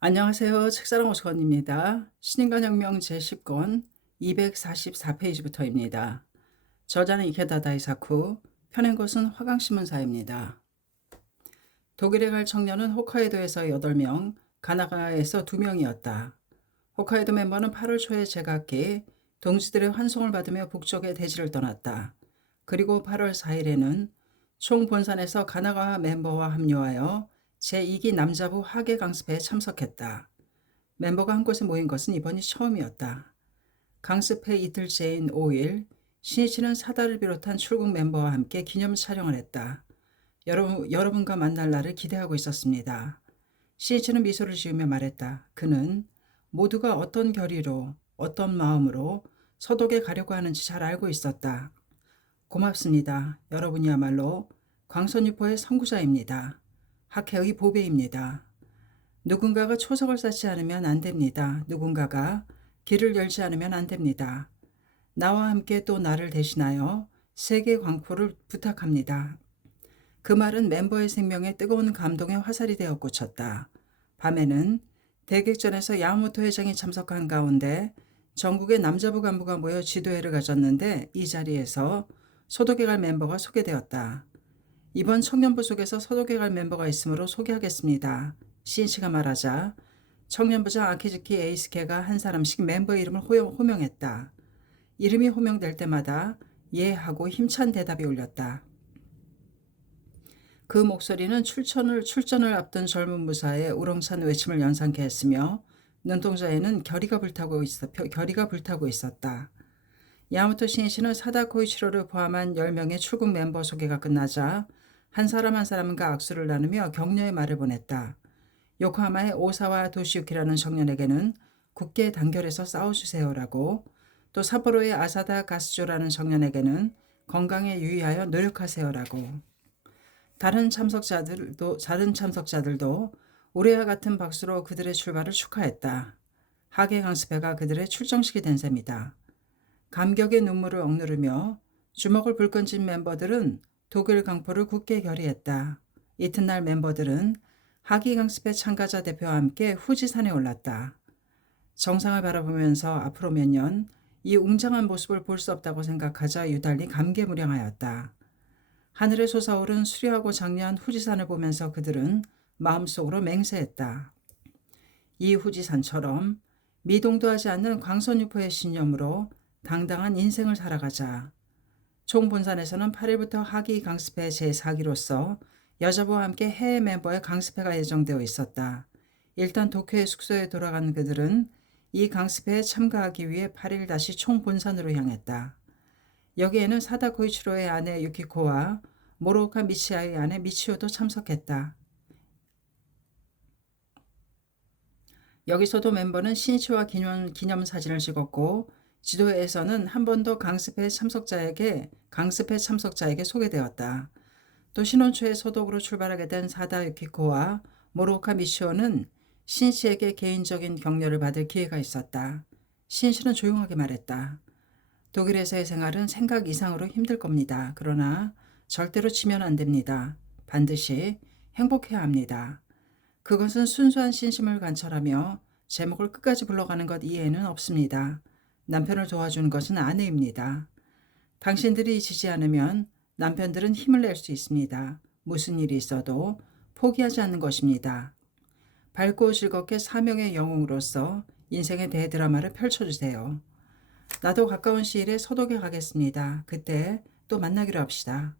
안녕하세요. 책사랑 오수건입니다. 신인간혁명 제10권 244페이지부터입니다. 저자는 이케다 다이사쿠, 펴낸 것은 화강신문사입니다. 독일에 갈 청년은 홋카이도에서 8명, 가나가에서 2명이었다. 홋카이도 멤버는 8월 초에 제각기 동지들의 환송을 받으며 북쪽의 대지를 떠났다. 그리고 8월 4일에는 총본산에서 가나가 멤버와 합류하여 제2기 남자부 하계 강습회에 참석했다. 멤버가 한 곳에 모인 것은 이번이 처음이었다. 강습회 이틀째인 5일, 신이치는 사다를 비롯한 출국 멤버와 함께 기념 촬영을 했다. 여러분과 만날 날을 기대하고 있었습니다. 신이치는 미소를 지으며 말했다. 그는 모두가 어떤 결의로, 어떤 마음으로 서독에 가려고 하는지 잘 알고 있었다. 고맙습니다. 여러분이야말로 광선유포의 선구자입니다. 학회의 보배입니다. 누군가가 초석을 쌓지 않으면 안 됩니다. 누군가가 길을 열지 않으면 안 됩니다. 나와 함께 또 나를 대신하여 세계 광포를 부탁합니다. 그 말은 멤버의 생명에 뜨거운 감동의 화살이 되어 꽂혔다. 밤에는 대객전에서 야마모토 회장이 참석한 가운데 전국의 남자부 간부가 모여 지도회를 가졌는데 이 자리에서 소독에 갈 멤버가 소개되었다. 이번 청년부 속에서 서독에 갈 멤버가 있으므로 소개하겠습니다. 신이치가 말하자 청년부장 아키즈키 에이스케가 한 사람씩 멤버 이름을 호명했다. 이름이 호명될 때마다 예 하고 힘찬 대답이 울렸다. 그 목소리는 출전을 앞둔 젊은 무사의 우렁찬 외침을 연상케 했으며 눈동자에는 결의가 불타고 있었다. 야마모토 신이치는 사다 코이치로를 포함한 10명의 출국 멤버 소개가 끝나자 한 사람 한 사람과 악수를 나누며 격려의 말을 보냈다. 요코하마의 오사와 도시유키라는 청년에게는 굳게 단결해서 싸워주세요라고, 또 삿포로의 아사다 가스조라는 청년에게는 건강에 유의하여 노력하세요라고. 다른 참석자들도 올해와 같은 박수로 그들의 출발을 축하했다. 하계 강습회가 그들의 출정식이 된 셈이다. 감격의 눈물을 억누르며 주먹을 불끈 쥔 멤버들은 독일 강포를 굳게 결의했다. 이튿날 멤버들은 하기 강습회 참가자 대표와 함께 후지산에 올랐다. 정상을 바라보면서 앞으로 몇 년 이 웅장한 모습을 볼 수 없다고 생각하자 유달리 감개무량하였다. 하늘에 솟아오른 수려하고 장려한 후지산을 보면서 그들은 마음속으로 맹세했다. 이 후지산처럼 미동도 하지 않는 광선유포의 신념으로 당당한 인생을 살아가자. 총본산에서는 8일부터 하기 강습회 제4기로서 여자부와 함께 해외 멤버의 강습회가 예정되어 있었다. 일단 도쿄의 숙소에 돌아간 그들은 이 강습회에 참가하기 위해 8일 다시 총본산으로 향했다. 여기에는 사다 코이치로의 아내 유키코와 모로오카 미치아의 아내 미치오도 참석했다. 여기서도 멤버는 신이치와 기념 사진을 찍었고 지도에서는 한 번 더 강습회 참석자에게 소개되었다. 또 신혼초에 소독으로 출발하게 된 사다 유키코와 모로오카 미시오는 신이치에게 개인적인 격려를 받을 기회가 있었다. 신이치는 조용하게 말했다. 독일에서의 생활은 생각 이상으로 힘들 겁니다. 그러나 절대로 지면 안 됩니다. 반드시 행복해야 합니다. 그것은 순수한 신심을 관철하며 제목을 끝까지 불러가는 것 이외에는 없습니다. 남편을 도와주는 것은 아내입니다. 당신들이 지지 않으면 남편들은 힘을 낼 수 있습니다. 무슨 일이 있어도 포기하지 않는 것입니다. 밝고 즐겁게 사명의 영웅으로서 인생의 대드라마를 펼쳐주세요. 나도 가까운 시일에 서독에 가겠습니다. 그때 또 만나기로 합시다.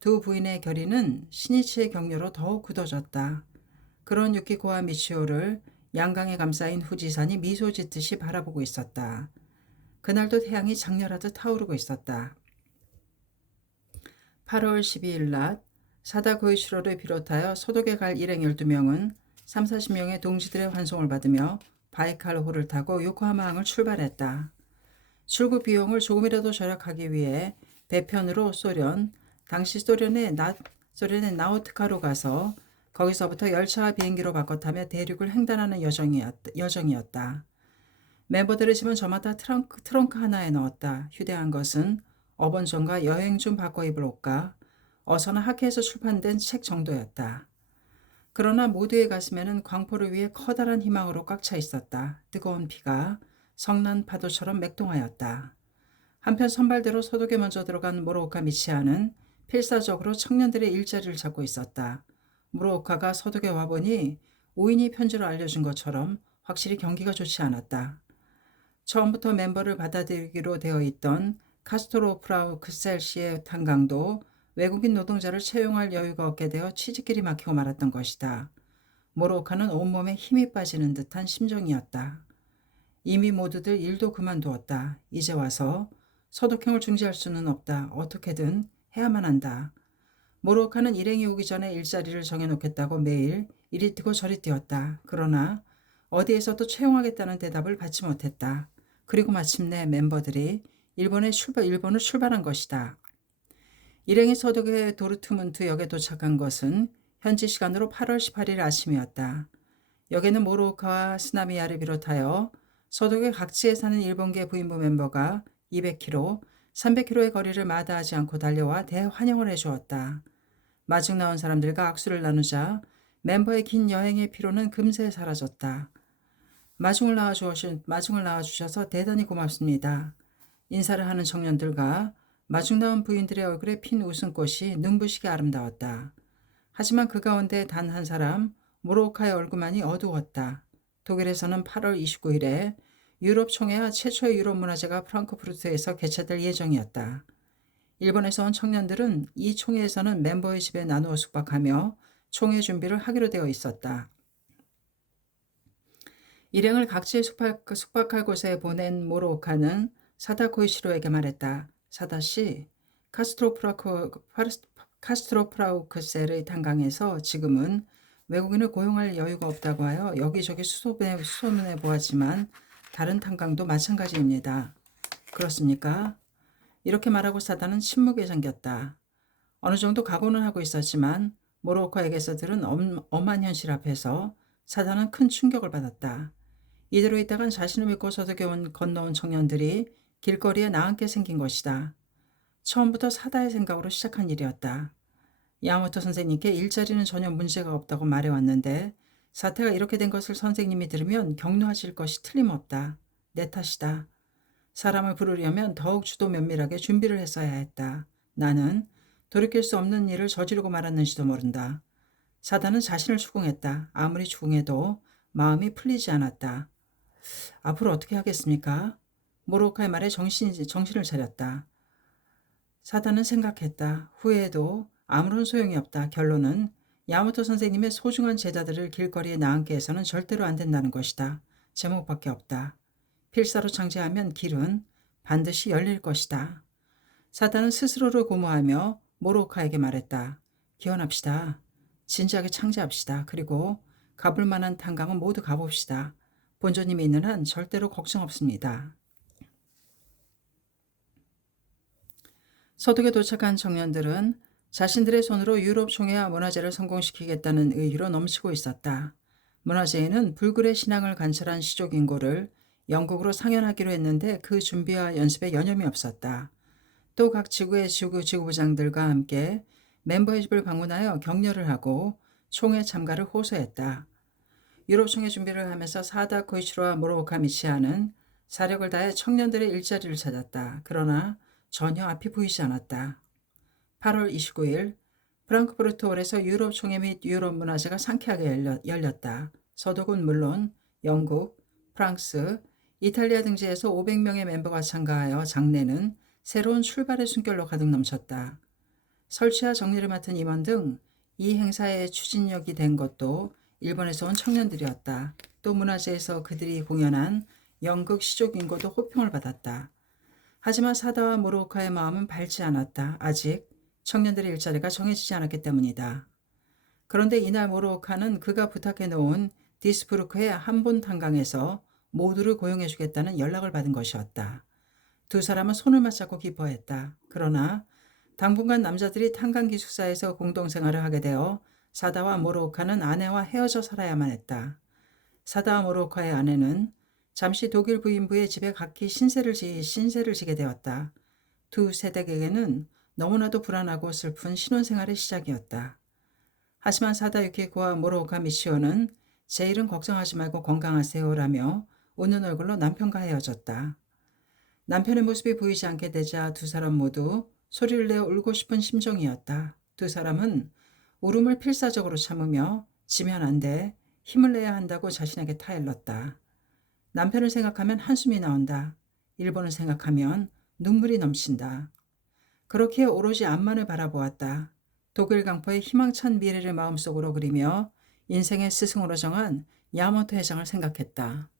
두 부인의 결의는 신이치의 격려로 더욱 굳어졌다. 그런 유키코와 미치오를 양강에 감싸인 후지산이 미소 짓듯이 바라보고 있었다. 그날도 태양이 장렬하듯 타오르고 있었다. 8월 12일 낮 사다 고이치로를 비롯하여 소독에 갈 일행 12명은 30-40명의 동지들의 환송을 받으며 바이칼호를 타고 요코하마항을 출발했다. 출국 비용을 조금이라도 절약하기 위해 배편으로 당시 소련의 나우트카로 가서 거기서부터 열차와 비행기로 바꿔 타며 대륙을 횡단하는 여정이었다. 멤버들의 짐은 저마다 트렁크 하나에 넣었다. 휴대한 것은 어번존과 여행 중 바꿔 입을 옷과 어서나 학회에서 출판된 책 정도였다. 그러나 모두의 가슴에는 광포를 위해 커다란 희망으로 꽉 차 있었다. 뜨거운 피가 성난 파도처럼 맥동하였다. 한편 선발대로 소독에 먼저 들어간 모로오카 미치아는 필사적으로 청년들의 일자리를 찾고 있었다. 모로오카가 소독에 와보니 오인이 편지로 알려준 것처럼 확실히 경기가 좋지 않았다. 처음부터 멤버를 받아들이기로 되어 있던 카스토로 프라우크셀 씨의 탄강도 외국인 노동자를 채용할 여유가 없게 되어 취직길이 막히고 말았던 것이다. 모로오카는 온몸에 힘이 빠지는 듯한 심정이었다. 이미 모두들 일도 그만두었다. 이제 와서 소독형을 중지할 수는 없다. 어떻게든 해야만 한다. 모로오카는 일행이 오기 전에 일자리를 정해놓겠다고 매일 이리 뛰고 저리 뛰었다. 그러나 어디에서도 채용하겠다는 대답을 받지 못했다. 그리고 마침내 멤버들이 일본을 출발한 것이다. 일행이 서독의 도르트문트 역에 도착한 것은 현지 시간으로 8월 18일 아침이었다. 역에는 모로오카와 스나미야를 비롯하여 서독의 각지에 사는 일본계 부인부 멤버가 200km, 300km의 거리를 마다하지 않고 달려와 대환영을 해주었다. 마중 나온 사람들과 악수를 나누자 멤버의 긴 여행의 피로는 금세 사라졌다. 마중을 나와주셔서 대단히 고맙습니다. 인사를 하는 청년들과 마중 나온 부인들의 얼굴에 핀 웃음꽃이 눈부시게 아름다웠다. 하지만 그 가운데 단 한 사람, 모로오카의 얼굴만이 어두웠다. 독일에서는 8월 29일에 유럽 총회와 최초의 유럽 문화제가 프랑크푸르트에서 개최될 예정이었다. 일본에서 온 청년들은 이 총회에서는 멤버의 집에 나누어 숙박하며 총회 준비를 하기로 되어 있었다. 일행을 각지에 숙박할 곳에 보낸 모로오카는 사다 코이시로에게 말했다. 사다 씨, 카스트로프라우크셀의 탄강에서 지금은 외국인을 고용할 여유가 없다고 하여 여기저기 수소문해 보았지만 다른 탄강도 마찬가지입니다. 그렇습니까? 이렇게 말하고 사다는 침묵에 잠겼다. 어느 정도 각오는 하고 있었지만 모로오카에게서 들은 엄한 현실 앞에서 사다는 큰 충격을 받았다. 이대로 있다간 자신을 믿고 서독에 건너온 청년들이 길거리에 나앉게 생긴 것이다. 처음부터 사다의 생각으로 시작한 일이었다. 야마모토 선생님께 일자리는 전혀 문제가 없다고 말해왔는데 사태가 이렇게 된 것을 선생님이 들으면 격노하실 것이 틀림없다. 내 탓이다. 사람을 부르려면 더욱 주도 면밀하게 준비를 했어야 했다. 나는 돌이킬 수 없는 일을 저지르고 말았는지도 모른다. 사다는 자신을 추궁했다. 아무리 추궁해도 마음이 풀리지 않았다. 앞으로 어떻게 하겠습니까? 모로오카의 말에 정신을 차렸다. 사다는 생각했다. 후회해도 아무런 소용이 없다. 결론은 야마모토 선생님의 소중한 제자들을 길거리에 나앉게 해서는 절대로 안 된다는 것이다. 제목밖에 없다. 필사로 창제하면 길은 반드시 열릴 것이다. 사다는 스스로를 고무하며 모로오카에게 말했다. 기원합시다. 진지하게 창제합시다. 그리고 가볼 만한 탄강은 모두 가봅시다. 본조님이 있는 한 절대로 걱정 없습니다. 서독에 도착한 청년들은 자신들의 손으로 유럽 총회와 문화제를 성공시키겠다는 의유로 넘치고 있었다. 문화제에는 불굴의 신앙을 관철한 시족 인고를 영국으로 상연하기로 했는데 그 준비와 연습에 여념이 없었다. 또 각 지구의 지구부장들과 함께 멤버의 집을 방문하여 격려를 하고 총회 참가를 호소했다. 유럽 총회 준비를 하면서 사다 코이치로와 모로오카 미치아는 사력을 다해 청년들의 일자리를 찾았다. 그러나 전혀 앞이 보이지 않았다. 8월 29일 프랑크푸르트홀에서 유럽 총회 및 유럽 문화제가 상쾌하게 열렸다. 서독은 물론 영국, 프랑스, 이탈리아 등지에서 500명의 멤버가 참가하여 장내는 새로운 출발의 숨결로 가득 넘쳤다. 설치와 정리를 맡은 임원 등 이 행사의 추진력이 된 것도 일본에서 온 청년들이었다. 또 문화제에서 그들이 공연한 연극 시족 인고도 호평을 받았다. 하지만 사다와 모로오카의 마음은 밝지 않았다. 아직 청년들의 일자리가 정해지지 않았기 때문이다. 그런데 이날 모로오카는 그가 부탁해 놓은 디스부르크의 한본 탄강에서 모두를 고용해주겠다는 연락을 받은 것이었다. 두 사람은 손을 맞잡고 기뻐했다. 그러나 당분간 남자들이 탄강 기숙사에서 공동생활을 하게 되어 사다와 모로오카는 아내와 헤어져 살아야만 했다. 사다와 모로오카의 아내는 잠시 독일 부인부의 집에 각기 신세를 지게 되었다. 두 세댁에게는 너무나도 불안하고 슬픈 신혼생활의 시작이었다. 하지만 사다 유키코와 모로오카 미시오는 제 일은 걱정하지 말고 건강하세요라며 웃는 얼굴로 남편과 헤어졌다. 남편의 모습이 보이지 않게 되자 두 사람 모두 소리를 내어 울고 싶은 심정이었다. 두 사람은 울음을 필사적으로 참으며 지면 안 돼, 힘을 내야 한다고 자신에게 타일렀다. 남편을 생각하면 한숨이 나온다. 일본을 생각하면 눈물이 넘친다. 그렇게 오로지 앞만을 바라보았다. 독일 강포의 희망찬 미래를 마음속으로 그리며 인생의 스승으로 정한 야마토 회장을 생각했다.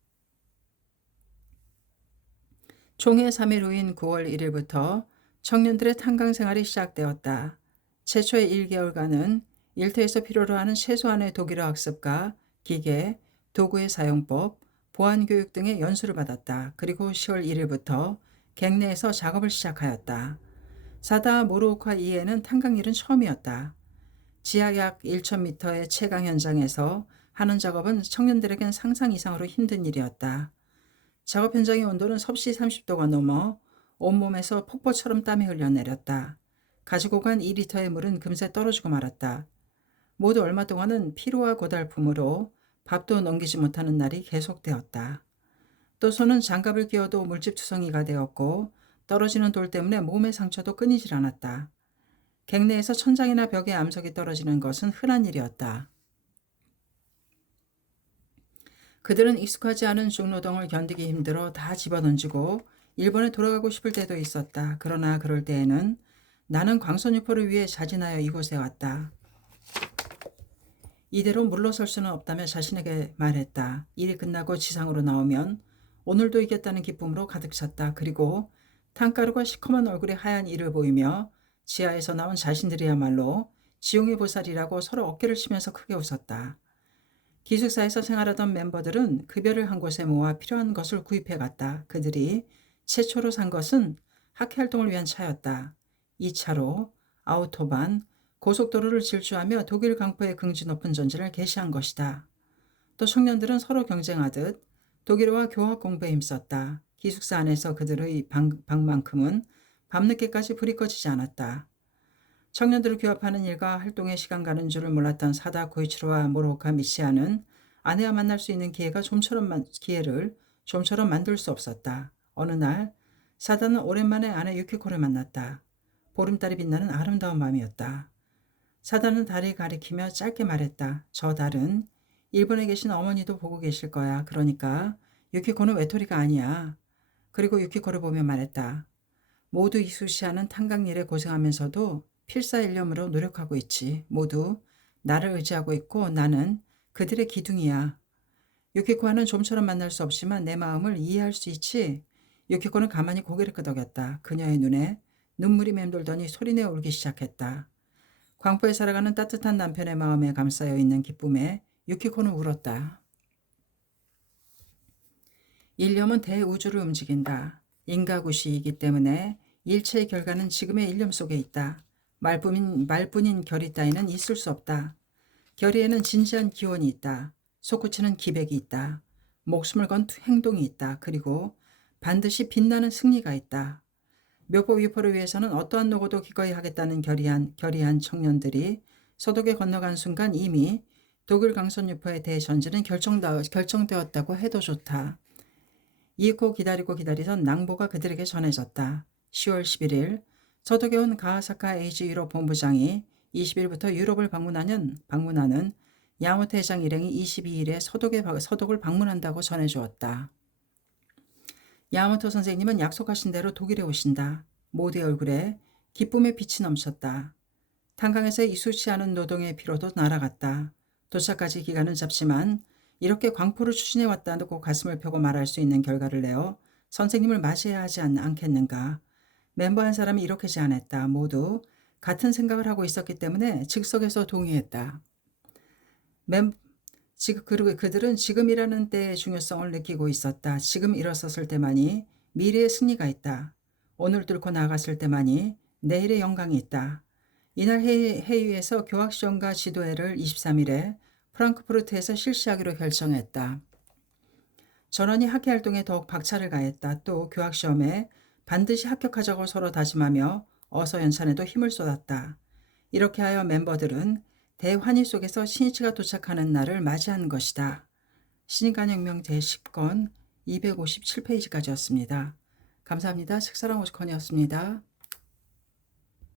총회 3일 후인 9월 1일부터 청년들의 탄광 생활이 시작되었다. 최초의 1개월간은 일터에서 필요로 하는 최소한의 독일어 학습과 기계, 도구의 사용법, 보안 교육 등의 연수를 받았다. 그리고 10월 1일부터 객내에서 작업을 시작하였다. 사다 모로오카 이에는 탄광 일은 처음이었다. 지하 약 1,000m의 채광 현장에서 하는 작업은 청년들에겐 상상 이상으로 힘든 일이었다. 작업 현장의 온도는 섭씨 30도가 넘어 온몸에서 폭포처럼 땀이 흘러내렸다. 가지고 간 2리터의 물은 금세 떨어지고 말았다. 모두 얼마 동안은 피로와 고달픔으로 밥도 넘기지 못하는 날이 계속되었다. 또 손은 장갑을 끼워도 물집투성이가 되었고 떨어지는 돌 때문에 몸의 상처도 끊이질 않았다. 객내에서 천장이나 벽에 암석이 떨어지는 것은 흔한 일이었다. 그들은 익숙하지 않은 중노동을 견디기 힘들어 다 집어던지고 일본에 돌아가고 싶을 때도 있었다. 그러나 그럴 때에는 나는 광선유포를 위해 자진하여 이곳에 왔다. 이대로 물러설 수는 없다며 자신에게 말했다. 일이 끝나고 지상으로 나오면 오늘도 이겼다는 기쁨으로 가득 찼다. 그리고 탄가루가 시커먼 얼굴에 하얀 이를 보이며 지하에서 나온 자신들이야말로 지용의 보살이라고 서로 어깨를 치면서 크게 웃었다. 기숙사에서 생활하던 멤버들은 급여를 한 곳에 모아 필요한 것을 구입해 갔다. 그들이 최초로 산 것은 학회활동을 위한 차였다. 이 차로 아우토반, 고속도로를 질주하며 독일 강포의 긍지 높은 전진을 개시한 것이다. 또 청년들은 서로 경쟁하듯 독일어와 교학 공부에 힘썼다. 기숙사 안에서 그들의 방만큼은 밤늦게까지 불이 꺼지지 않았다. 청년들을 규합하는 일과 활동에 시간 가는 줄을 몰랐던 사다 고이치로와 모로오카 미시아는 아내와 만날 수 있는 기회를 좀처럼 만들 수 없었다. 어느 날 사다는 오랜만에 아내 유키코를 만났다. 보름달이 빛나는 아름다운 밤이었다. 사다는 달을 가리키며 짧게 말했다. 저 달은 일본에 계신 어머니도 보고 계실 거야. 그러니까 유키코는 외톨이가 아니야. 그리고 유키코를 보며 말했다. 모두 이수시하는 탄광일에 고생하면서도 필사일념으로 노력하고 있지. 모두 나를 의지하고 있고 나는 그들의 기둥이야. 유키코와는 좀처럼 만날 수 없지만 내 마음을 이해할 수 있지. 유키코는 가만히 고개를 끄덕였다. 그녀의 눈에 눈물이 맴돌더니 소리내어 울기 시작했다. 광포에 살아가는 따뜻한 남편의 마음에 감싸여 있는 기쁨에 유키코는 울었다. 일념은 대우주를 움직인다. 인가구시이기 때문에 일체의 결과는 지금의 일념 속에 있다. 말뿐인 결의 따위는 있을 수 없다. 결의에는 진지한 기원이 있다. 솟구치는 기백이 있다. 목숨을 건 행동이 있다. 그리고 반드시 빛나는 승리가 있다. 묘법 유포를 위해서는 어떠한 노고도 기꺼이 하겠다는 결의한 청년들이 서독에 건너간 순간 이미 독일 강선 유포에 대해 전진은 결정되었다고 해도 좋다. 잊고 기다리던 낭보가 그들에게 전해졌다. 10월 11일 서독에 온 가하사카 에이지 유럽 본부장이 20일부터 유럽을 방문하는 야마토 회장 일행이 22일에 서독을 방문한다고 전해주었다. 야마토 선생님은 약속하신 대로 독일에 오신다. 모두의 얼굴에 기쁨의 빛이 넘쳤다. 탄광에서 익숙치 않은 노동의 피로도 날아갔다. 도착까지 기간은 짧지만 이렇게 광포를 추진해 왔다고 가슴을 펴고 말할 수 있는 결과를 내어 선생님을 맞이해야 하지 않겠는가. 멤버 한 사람이 이렇게 제안했다. 모두 같은 생각을 하고 있었기 때문에 즉석에서 동의했다. 그리고 그들은 지금이라는 때의 중요성을 느끼고 있었다. 지금 일어섰을 때만이 미래의 승리가 있다. 오늘 뚫고 나아갔을 때만이 내일의 영광이 있다. 이날 회의에서 교학시험과 지도회를 23일에 프랑크푸르트에서 실시하기로 결정했다. 전원이 학회활동에 더욱 박차를 가했다. 또 교학시험에 반드시 합격하자고 서로 다짐하며 어서 연찬에도 힘을 쏟았다. 이렇게 하여 멤버들은 대환희 속에서 신이치가 도착하는 날을 맞이한 것이다. 신인간혁명 제10권 257페이지까지였습니다. 감사합니다. 책사랑 오지컨이었습니다.